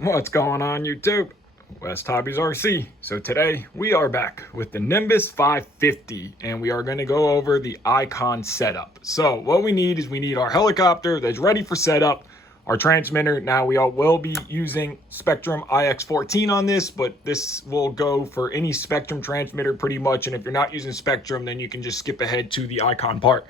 What's going on YouTube? WestHobbiesRC. So today we are back with the Nimbus 550 and we are going to go over the iKon setup. So what we need is our helicopter that's ready for setup, our transmitter. Now we all will be using Spectrum IX14 on this, but this will go for any Spectrum transmitter pretty much. And if you're not using Spectrum, then you can just skip ahead to the iKon part.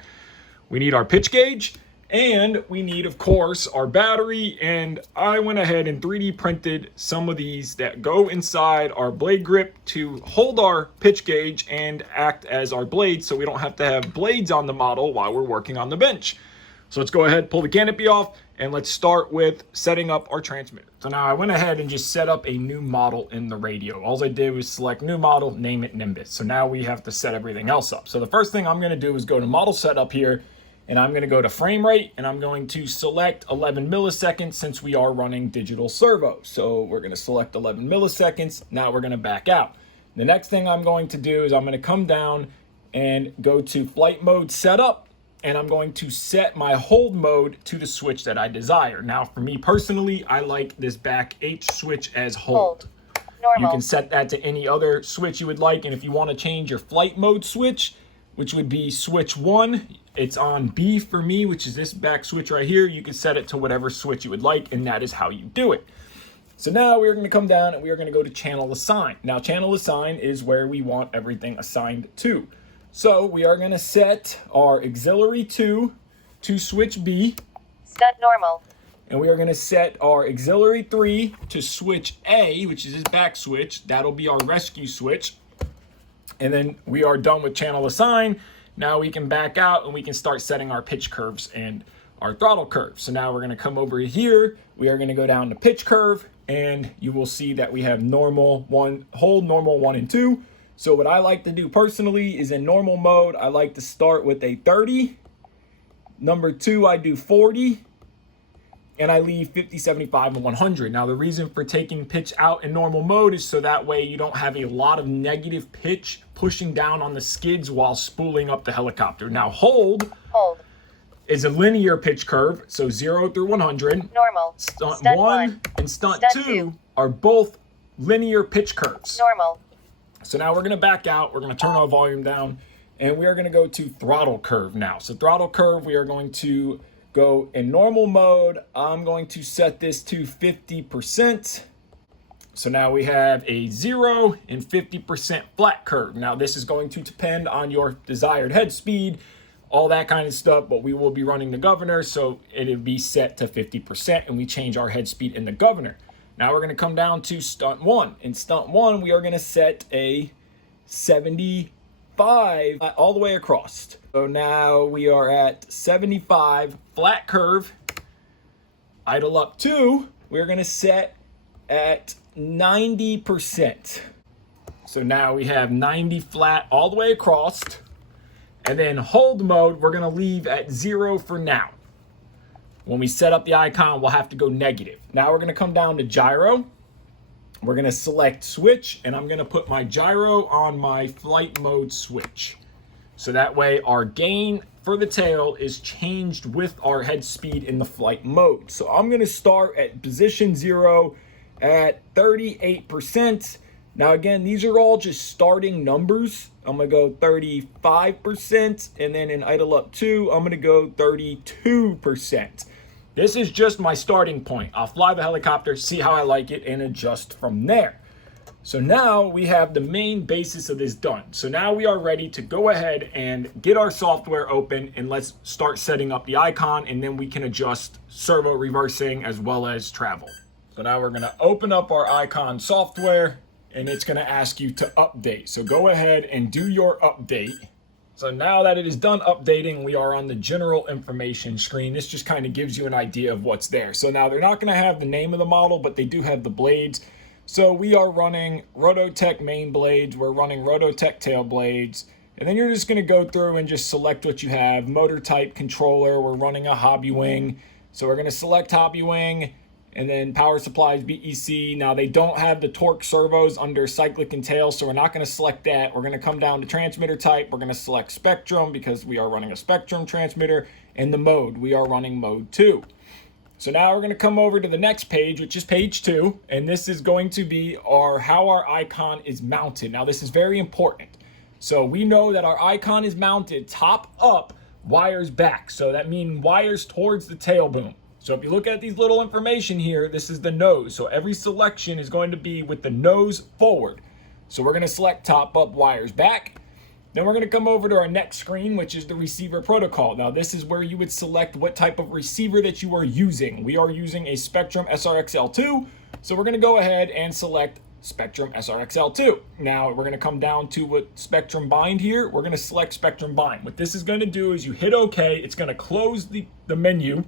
We need our pitch gauge. And we need, of course, our battery, and I went ahead and 3D printed some of these that go inside our blade grip to hold our pitch gauge and act as our blades, so we don't have to have blades on the model while we're working on the bench. So let's go ahead, pull the canopy off, and let's start with setting up our transmitter. So now I went ahead and just set up a new model in the radio. All I did was select new model, name it Nimbus. So now we have to set everything else up. So the first thing I'm gonna do is go to model setup here, and I'm going to go to frame rate, and I'm going to select 11 milliseconds since we are running digital servo. So we're going to select 11 milliseconds. Now we're going to back out. The next thing I'm going to do is I'm going to come down and go to flight mode setup, and I'm going to set my hold mode to the switch that I desire. Now for me personally, I like this back H switch as hold. Normal. You can set that to any other switch you would like, and if you want to change your flight mode switch, which would be switch 1, it's on B for me, which is this back switch right here. You can set it to whatever switch you would like, and that is how you do it. So now we're going to come down and we are going to go to channel assign. Now channel assign is where we want everything assigned to. So we are going to set our auxiliary 2 to switch B. Set normal. And we are going to set our auxiliary 3 to switch A, which is this back switch. That'll be our rescue switch. And then we are done with channel assign. Now we can back out and we can start setting our pitch curves and our throttle curves. So now we're going to come over here. We are going to go down to pitch curve, and you will see that we have normal 1, hold normal 1 and 2. So what I like to do personally is in normal mode, I like to start with a 30. Number 2, I do 40. And I leave 50, 75, and 100. Now, the reason for taking pitch out in normal mode is so that way you don't have a lot of negative pitch pushing down on the skids while spooling up the helicopter. Now, hold is a linear pitch curve, so 0 through 100. Normal. Stunt 1 and stunt 2 are both linear pitch curves. Normal. So now we're going to back out. We're going to turn our volume down, and we are going to go to throttle curve now. So throttle curve, we are going to go in normal mode. I'm going to set this to 50%. So now we have a 0 and 50% flat curve. Now this is going to depend on your desired head speed, all that kind of stuff, but we will be running the governor, so it'll be set to 50%, and we change our head speed in the governor. Now we're going to come down to stunt 1. In stunt 1, we are going to set a 75 all the way across. So now we are at 75 flat curve. Idle up 2, we're going to set at 90%. So now we have 90 flat all the way across. And then hold mode, we're going to leave at 0 for now. When we set up the iKon, we'll have to go negative. Now we're going to come down to gyro. We're going to select switch, and I'm going to put my gyro on my flight mode switch. So that way our gain for the tail is changed with our head speed in the flight mode. So I'm going to start at position 0 at 38%. Now again, these are all just starting numbers. I'm going to go 35%, and then in idle up 2, I'm going to go 32%. This is just my starting point. I'll fly the helicopter, see how I like it, and adjust from there. So now we have the main basis of this done. So now we are ready to go ahead and get our software open, and let's start setting up the iKon, and then we can adjust servo reversing as well as travel. So now we're going to open up our iKon software, and it's going to ask you to update. So go ahead and do your update. So now that it is done updating, we are on the general information screen. This just kind of gives you an idea of what's there. So now they're not going to have the name of the model, but they do have the blades. So we are running Rototech main blades. We're running Rototech tail blades. And then you're just going to go through and just select what you have. Motor type controller, we're running a hobby wing. So we're going to select hobby wing. And then power supplies, BEC. Now they don't have the torque servos under cyclic and tail, so we're not going to select that. We're going to come down to transmitter type. We're going to select Spectrum because we are running a Spectrum transmitter. And the mode, we are running mode 2. So now we're going to come over to the next page, which is page 2, and this is going to be how our iKon is mounted. Now this is very important. So we know that our iKon is mounted top up, wires back. So that means wires towards the tail boom. So if you look at these little information here, this is the nose. So every selection is going to be with the nose forward. So we're going to select top up, wires back. Then we're going to come over to our next screen, which is the receiver protocol. Now this is where you would select what type of receiver that you are using. We are using a Spectrum SRXL2, so we're going to go ahead and select Spectrum SRXL2. Now we're going to come down to what Spectrum bind here. We're going to select Spectrum bind. What this is going to do is you hit OK. It's going to close the menu,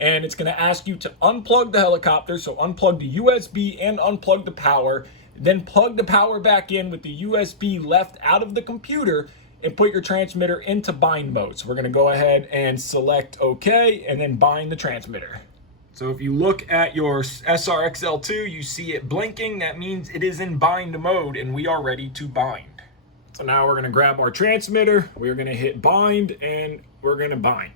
and it's going to ask you to unplug the helicopter. So unplug the USB and unplug the power. Then plug the power back in with the USB left out of the computer and put your transmitter into bind mode. So we're going to go ahead and select OK and then bind the transmitter. So if you look at your SRXL2, you see it blinking. That means it is in bind mode and we are ready to bind. So now we're going to grab our transmitter. We're going to hit bind and we're going to bind.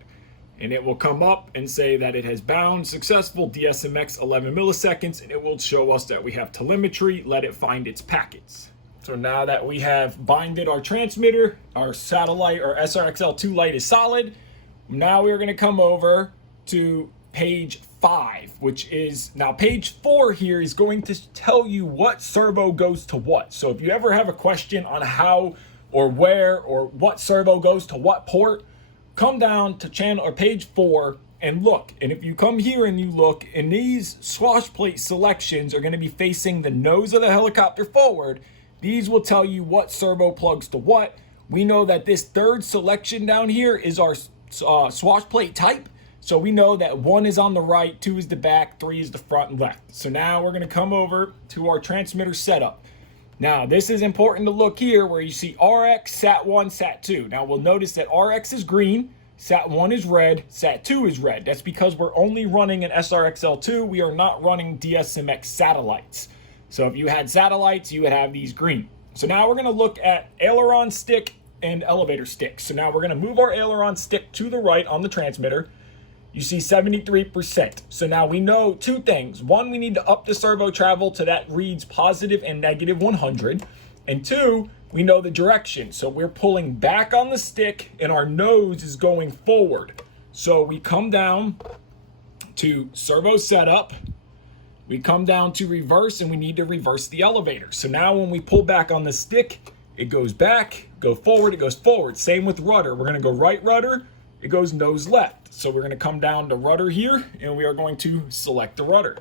And it will come up and say that it has bound successful DSMX 11 milliseconds, and it will show us that we have telemetry. Let it find its packets. So now that we have binded our transmitter, our satellite or SRXL2 light is solid. Now we're going to come over to page 5, which is now page 4 here is going to tell you what servo goes to what. So if you ever have a question on how or where or what servo goes to what port, come down to channel or page 4 and look. And if you come here and you look, and these swash plate selections are going to be facing the nose of the helicopter forward, these will tell you what servo plugs to what. We know that this third selection down here is our swash plate type. So we know that 1 is on the right, 2 is the back, 3 is the front and left. So now we're going to come over to our transmitter setup. Now, this is important to look here where you see RX, SAT1, SAT2. Now, we'll notice that RX is green, SAT1 is red, SAT2 is red. That's because we're only running an SRXL2. We are not running DSMX satellites. So if you had satellites, you would have these green. So now we're going to look at aileron stick and elevator stick. So now we're going to move our aileron stick to the right on the transmitter. You see 73%. So now we know 2 things. 1, we need to up the servo travel to that reads positive and negative 100. And 2, we know the direction. So we're pulling back on the stick and our nose is going forward. So we come down to servo setup. We come down to reverse and we need to reverse the elevator. So now when we pull back on the stick, it goes back, go forward, it goes forward. Same with rudder. We're going to go right rudder. It goes nose left. So we're going to come down to rudder here and we are going to select the rudder.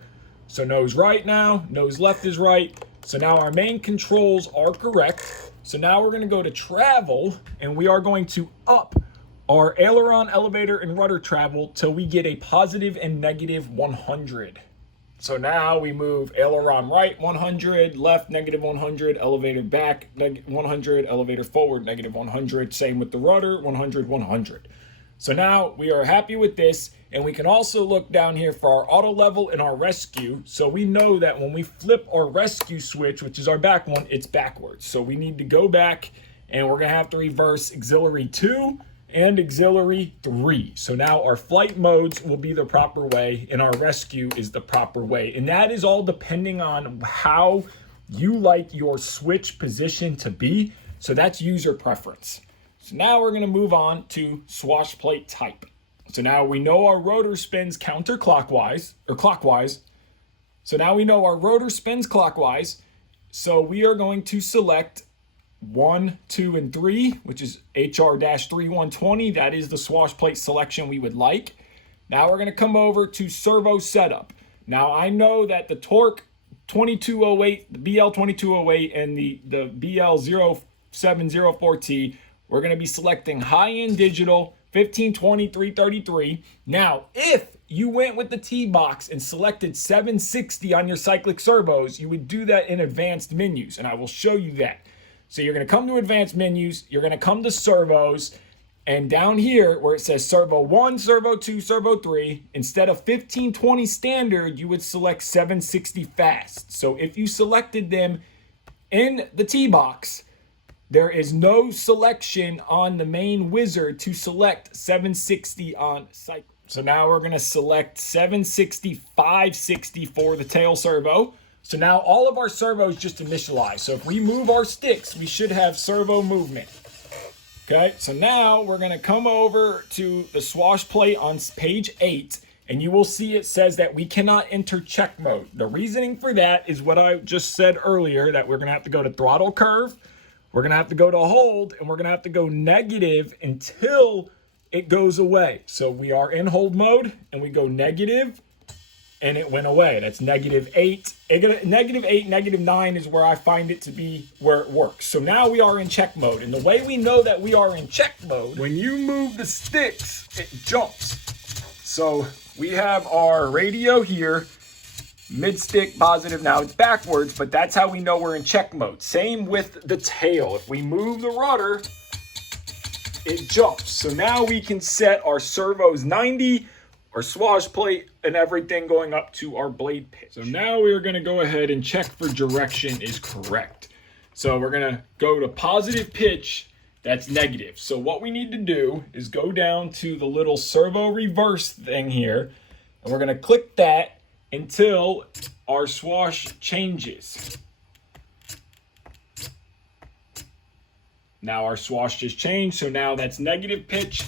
So nose right now, nose left is right. So now our main controls are correct. So now we're going to go to travel and we are going to up our aileron, elevator, and rudder travel till we get a positive and negative 100. So now we move aileron right 100, left negative 100, elevator back 100, elevator forward negative 100. Same with the rudder, 100, 100. So now we are happy with this, and we can also look down here for our auto level and our rescue. So we know that when we flip our rescue switch, which is our back one, it's backwards. So we need to go back and we're gonna have to reverse auxiliary 2 and auxiliary 3. So now our flight modes will be the proper way and our rescue is the proper way. And that is all depending on how you like your switch position to be. So that's user preference. So now we're going to move on to swash plate type. So now we know our rotor spins counterclockwise or clockwise. So now we know our rotor spins clockwise. So we are going to select 1, 2, and 3, which is HR-3120. That is the swash plate selection we would like. Now we're going to come over to servo setup. Now I know that the torque 2208, the BL 2208, and the BL 0704T, we're going to be selecting high-end digital 1520 333. Now, if you went with the T-Box and selected 760 on your cyclic servos, you would do that in advanced menus, and I will show you that. So you're going to come to advanced menus, you're going to come to servos, and down here where it says servo 1, servo 2, servo 3, instead of 1520 standard, you would select 760 fast. So if you selected them in the T-Box, there is no selection on the main wizard to select 760 on cycle. So now we're gonna select 760/560 for the tail servo. So now all of our servos just initialize. So if we move our sticks, we should have servo movement. Okay, so now we're gonna come over to the swash plate on page 8, and you will see it says that we cannot enter check mode. The reasoning for that is what I just said earlier, that we're gonna have to go to throttle curve, we're gonna have to go to hold, and we're gonna have to go negative until it goes away. So we are in hold mode, and we go negative, and it went away. That's -8. -8, -9 is where I find it to be where it works. So now we are in check mode. And the way we know that we are in check mode, when you move the sticks, it jumps. So we have our radio here, mid stick positive. Now it's backwards, but that's how we know we're in check mode. Same with the tail. If we move the rudder, it jumps. So now we can set our servos 90, our swash plate, and everything going up to our blade pitch. So now we're gonna go ahead and check for direction is correct. So we're gonna go to positive pitch, that's negative. So what we need to do is go down to the little servo reverse thing here, and we're gonna click that until our swash changes. Now our swash just changed, so now that's negative pitch,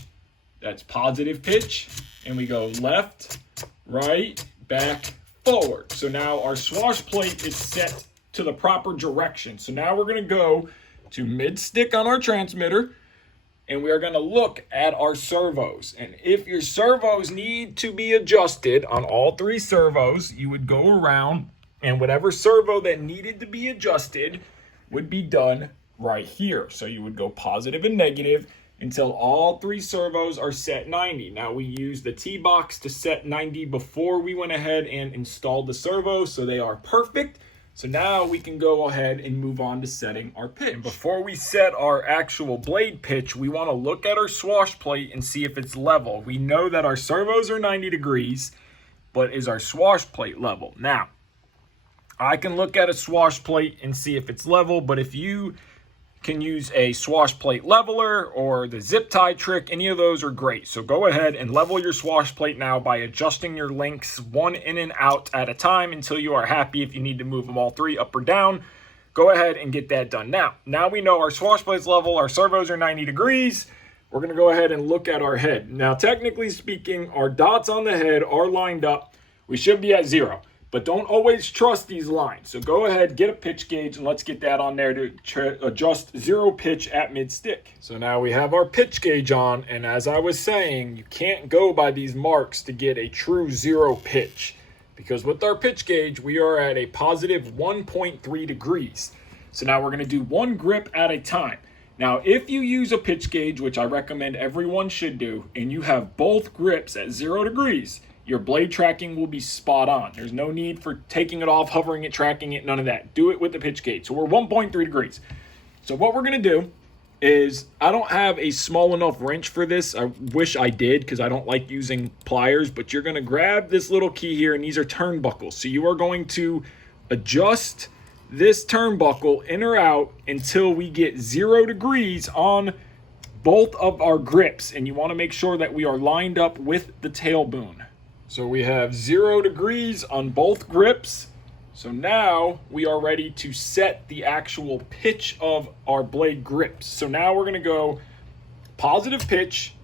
that's positive pitch, and we go left, right, back, forward. So now our swash plate is set to the proper direction. So now we're gonna go to mid stick on our transmitter, and we are gonna look at our servos. And if your servos need to be adjusted on all 3 servos, you would go around, and whatever servo that needed to be adjusted would be done right here. So you would go positive and negative until all 3 servos are set 90. Now we use the T-box to set 90 before we went ahead and installed the servos, so they are perfect. So now we can go ahead and move on to setting our pitch. And before we set our actual blade pitch, we want to look at our swash plate and see if it's level. We know that our servos are 90 degrees, but is our swash plate level? Now, I can look at a swash plate and see if it's level, but if you can use a swash plate leveler or the zip tie trick, any of those are great. So go ahead and level your swash plate now by adjusting your links one in and out at a time until you are happy. If you need to move them all 3 up or down, go ahead and get that done. Now we know our swash plate's level, our servos are 90 degrees. We're gonna go ahead and look at our head. Now, technically speaking, our dots on the head are lined up. We should be at 0. But don't always trust these lines. So go ahead, get a pitch gauge, and let's get that on there to adjust 0 pitch at mid stick. So now we have our pitch gauge on, and as I was saying, you can't go by these marks to get a true 0 pitch, because with our pitch gauge, we are at a positive 1.3 degrees. So now we're gonna do 1 grip at a time. Now, if you use a pitch gauge, which I recommend everyone should do, and you have both grips at 0 degrees, your blade tracking will be spot on. There's no need for taking it off, hovering it, tracking it, none of that. Do it with the pitch gauge. So we're 1.3 degrees. So what we're gonna do is, I don't have a small enough wrench for this. I wish I did, because I don't like using pliers, but you're gonna grab this little key here, and these are turnbuckles. So you are going to adjust this turnbuckle in or out until we get 0 degrees on both of our grips. And you wanna make sure that we are lined up with the tail boon. So we have 0 degrees on both grips. So now we are ready to set the actual pitch of our blade grips. So now we're gonna go positive pitch,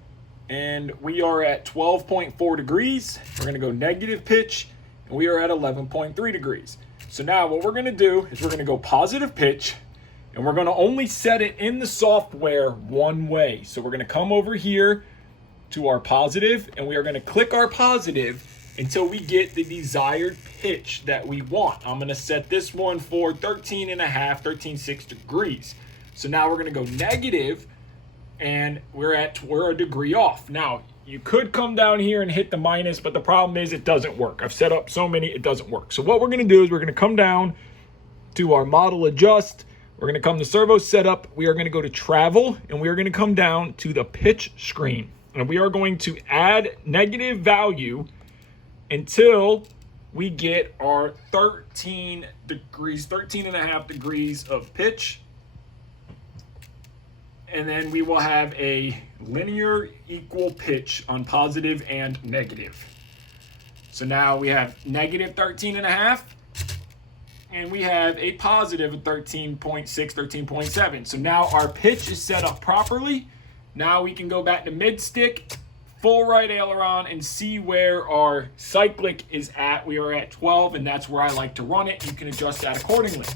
and we are at 12.4 degrees. We're gonna go negative pitch, and we are at 11.3 degrees. So now what we're gonna do is we're gonna go positive pitch, and we're gonna only set it in the software one way. So we're gonna come over here to our positive, and we are going to click our positive until we get the desired pitch that we want. I'm going to set this one for 13.5, 13.6 degrees. So now we're going to go negative, and we're a degree off. Now, you could come down here and hit the minus, but the problem is it doesn't work. I've set up so many, it doesn't work. So what we're going to do is we're going to come down to our model adjust. We're going to come to servo setup. We are going to go to travel, and we are going to come down to the pitch screen. And we are going to add negative value until we get our 13 degrees, 13.5 degrees of pitch. and then we will have a linear equal pitch on positive and negative. So now we have negative 13.5, and we have a positive 13.6, 13.7. So now our pitch is set up properly. Now we can go back to mid stick, full right aileron, and see where our cyclic is at. We are at 12, and that's where I like to run it. You can adjust that accordingly.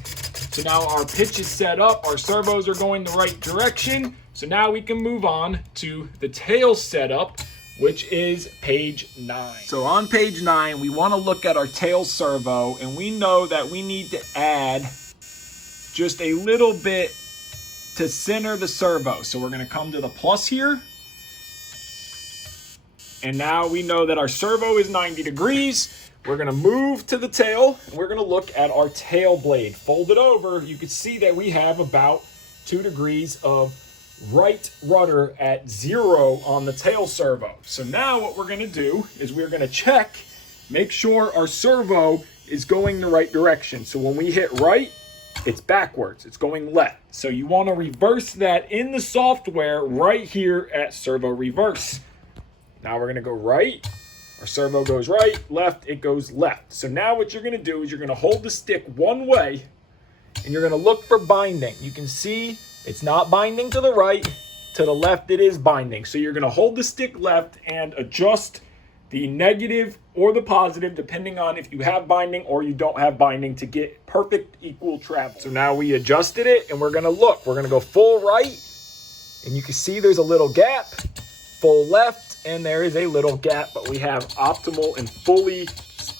So now our pitch is set up, our servos are going the right direction. So now we can move on to the tail setup, which is page 9. So on page 9, we want to look at our tail servo, and we know that we need to add just a little bit to center the servo. So we're going to come to the plus here. And now we know that our servo is 90 degrees. We're going to move to the tail, and we're going to look at our tail blade. Fold it over, you can see that we have about 2 degrees of right rudder at 0 on the tail servo. So now what we're going to do is we're going to check, make sure our servo is going the right direction. So when we hit right, it's backwards, it's going left. So you want to reverse that in the software right here at servo reverse. Now we're going to go right. Our servo goes right, left, it goes left. So now what you're going to do is you're going to hold the stick one way, and you're going to look for binding. You can see it's not binding to the right, to the left it is binding. So you're going to hold the stick left and adjust the negative or the positive, depending on if you have binding or you don't have binding, to get perfect equal travel. So now we adjusted it, and we're going to look. We're going to go full right, and you can see there's a little gap, full left, and there is a little gap, but we have optimal and fully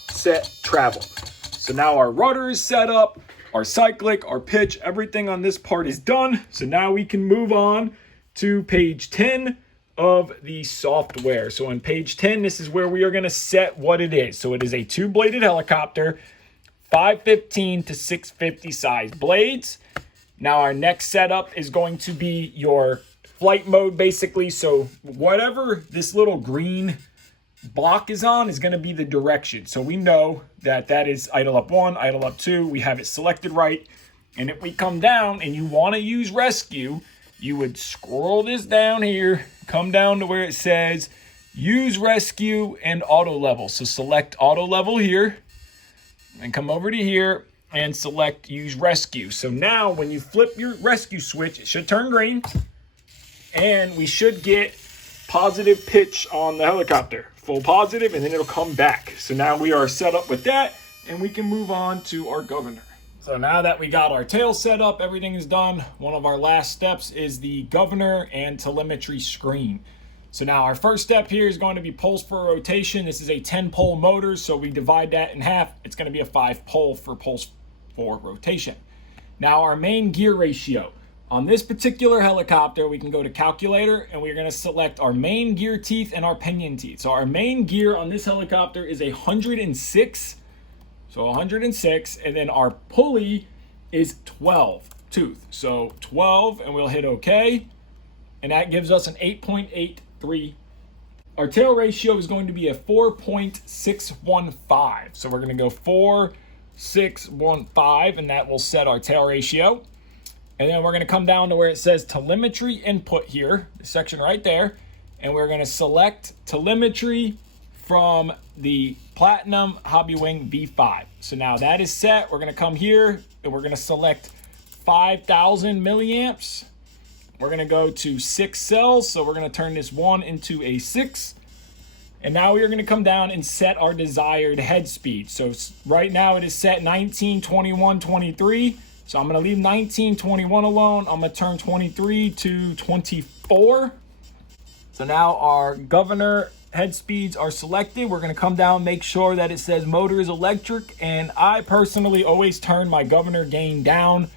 set travel. So now our rudder is set up, our cyclic, our pitch, everything on this part is done. So now we can move on to page 10 of the software. So on page 10, this is where we are going to set what it is. So it is a 2-bladed helicopter, 515 to 650 size blades. Now our next setup is going to be your flight mode, basically. So whatever this little green block is on is going to be the direction. So we know that that is idle up 1, idle up 2. We have it selected right. And if we come down and you want to use rescue, you would scroll this down here, come down to where it says use rescue and auto level. So select auto level here and come over to here and select use rescue. So now when you flip your rescue switch, it should turn green, and we should get positive pitch on the helicopter, full positive, and then it'll come back. So now we are set up with that, and we can move on to our governor. So now that we got our tail set up, everything is done. One of our last steps is the governor and telemetry screen. So now our first step here is going to be pulse for rotation. This is a 10-pole motor, so we divide that in half. It's going to be a 5-pole for pulse for rotation. Now our main gear ratio. On this particular helicopter, we can go to calculator, and we're going to select our main gear teeth and our pinion teeth. So our main gear on this helicopter is 106. So 106, and then our pulley is 12 tooth. So 12, and we'll hit OK, and that gives us an 8.83. Our tail ratio is going to be a 4.615. So we're going to go 4.615, and that will set our tail ratio. And then we're going to come down to where it says telemetry input here, the section right there. And we're going to select telemetry from the Platinum Hobbywing V5. So now that is set. We're going to come here and we're going to select 5,000 milliamps. We're going to go to 6 cells. So we're going to turn this 1 into a 6. And now we are going to come down and set our desired head speed. So right now it is set 19, 21, 23. So I'm going to leave 19, 21 alone. I'm going to turn 23 to 24. So now our governor head speeds are selected. We're going to come down, make sure that it says motor is electric. And I personally always turn my governor gain down.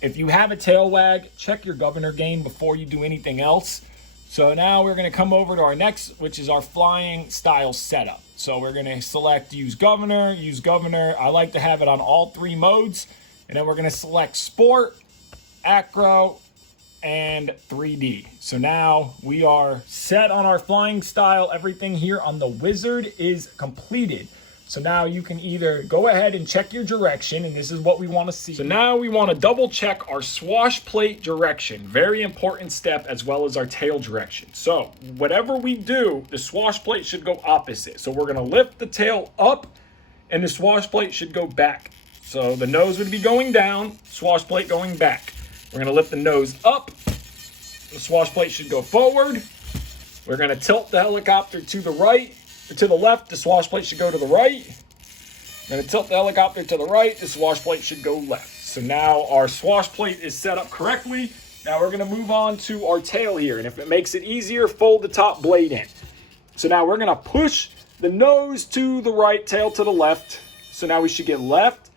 If you have a tail wag, check your governor gain before you do anything else. So now we're going to come over to our next, which is our flying style setup. So we're going to select use governor, use governor. I like to have it on all 3 modes. And then we're going to select Sport, Acro, and 3D. So now we are set on our flying style. Everything here on the Wizard is completed. So now you can either go ahead and check your direction, and this is what we want to see. So now we want to double check our swash plate direction. Very important step, as well as our tail direction. So whatever we do, the swash plate should go opposite. So we're going to lift the tail up, and the swash plate should go back. So the nose would be going down, swash plate going back. We're going to lift the nose up. The swash plate should go forward. We're going to tilt the helicopter to the right. To the left, the swash plate should go to the right. We're going to tilt the helicopter to the right, the swash plate should go left. So now our swash plate is set up correctly. Now we're going to move on to our tail here. And if it makes it easier, fold the top blade in. So now we're going to push the nose to the right, tail to the left. So now we should get left.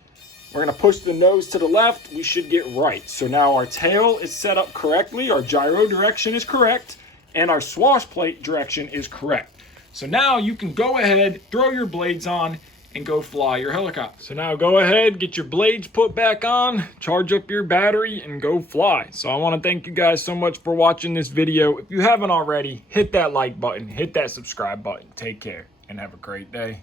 We're going to push the nose to the left. We should get right. So now our tail is set up correctly. Our gyro direction is correct. And our swash plate direction is correct. So now you can go ahead, throw your blades on, and go fly your helicopter. So now go ahead, get your blades put back on, charge up your battery, and go fly. So I want to thank you guys so much for watching this video. If you haven't already, hit that like button, hit that subscribe button. Take care, and have a great day.